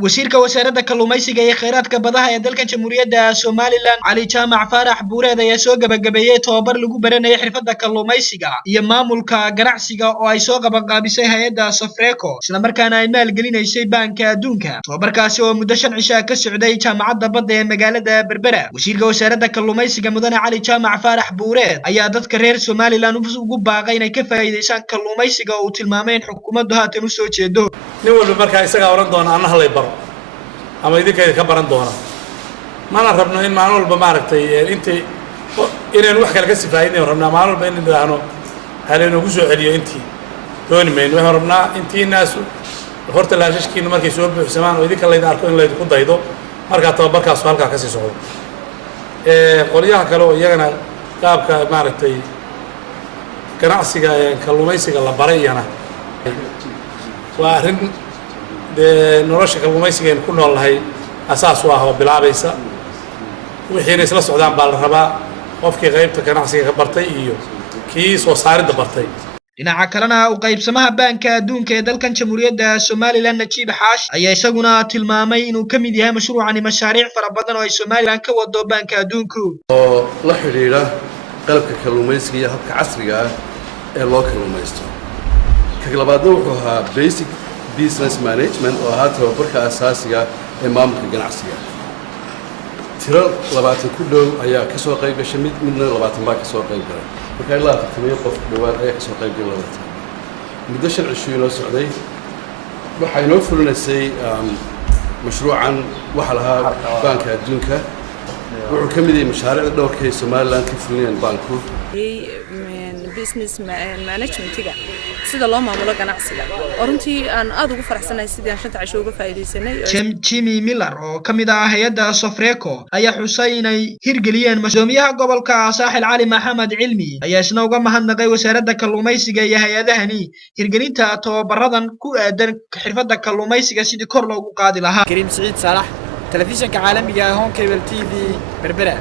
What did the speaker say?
wasiirka wasaaradda kalluumaysiga iyo kheyraadka badaha ee dalka Jamhuuriyadda Somaliland Ali Jaamac Faarax Buureed ayaa soo gabagabeeyay tababar lagu baranayo xirfadda kalluumaysiga iyo maamulka ganacsiga oo ay soo qabanqaabisay hay'adda Sofreco isla markaana ay maalgelinaysay Banka Adduunka. Tababarkaasi oo muddo 5 cisho ka socday jaamacadda badda ee magaalada Berbera. Wasiirka wasaaradda kalluumaysiga mudane Ali Jaamac Faarax Buureed ayaa dadka reer Somaliland ugu baaqay inay ka faa'iideystaan kalluumaysiga oo uu tilmaamay in xukuumaddu haatan u soo jeedo. nin walba markaa isaga oran doona anna halay baro ama idinka ka baran doona mana rabno in maalin walba maaragtay inaan wax kale ka sifaayeen rabnaa maalin walba in idhaahno haleen ugu soo celiyo intii dooni meen waxaan rabnaa intii naas horta laashashkiina markay soo buuxsamaan oo idinka leeyahay arko in la idinku daydo marka tababarkaas halka ka sii socdo qoliyaha kale oo iyagana qaabka maaragtay ganacsiga kalluumaysiga la barayana waa arrin nolosha kalluumaysiga ku noolahay asaas u ah oo bilaabaysa wixii isla socdaan baa la rabaa qofkii qaybta ganacsiga ka bartay iyo kii soo saaridda bartay. dhinaca kalena u qaybsamaha Banka Adduunka ee dalkan Jamhuuriyadda Somaliland Najiib Xaash ayaa isaguna tilmaamay inuu ka mid yahay mashruucan mashaariic fara badan oo ay Somaliland ka wado Banka Adduunka oo la xiriira qalabka kalluumaysiga iyo habka casriga ah ee loo kalluumaysto. ka labaadna wuxuu ahaa basic business management oo ahaa tababarka asaasiga ee maamulka ganacsiga. tiro 20 ku dhow ayaa ka soo qayb gashay midna 20 baa ka soo qayb galay. marka ilaa 8 qof dhawaad ayaa ka soo qayb galay. muddo 5 cisho loo socday waxay noo fulinaysay mashruucan waxa lahaa Banka Adduunka wuxuu ka mid yahay mashaariicda dhowrka ee Somaliland ka fulinayaan banku business management-ga sida loo maamulo ganacsiga runtii aan aad ugu faraxsanahay sidii aan 5 cisho uga faa'iideysanay. Jimmy Miller oo kamid ah hay'adda Sofreco ayaa xusay inay hirgeliyeen mas'uuliyaha gobolka Saaxil Cali Maxamed Cilmi ayaa isna uga mahadnaqay wasaaradda kalluumaysiga iyo hay'adahani hirgelinta tababaradan ku aadan xirfadda kalluumaysiga sidii kor loogu qaadi lahaa. Karim Said Salah telefishinka caalamiga ah Home Cable TV Berbera.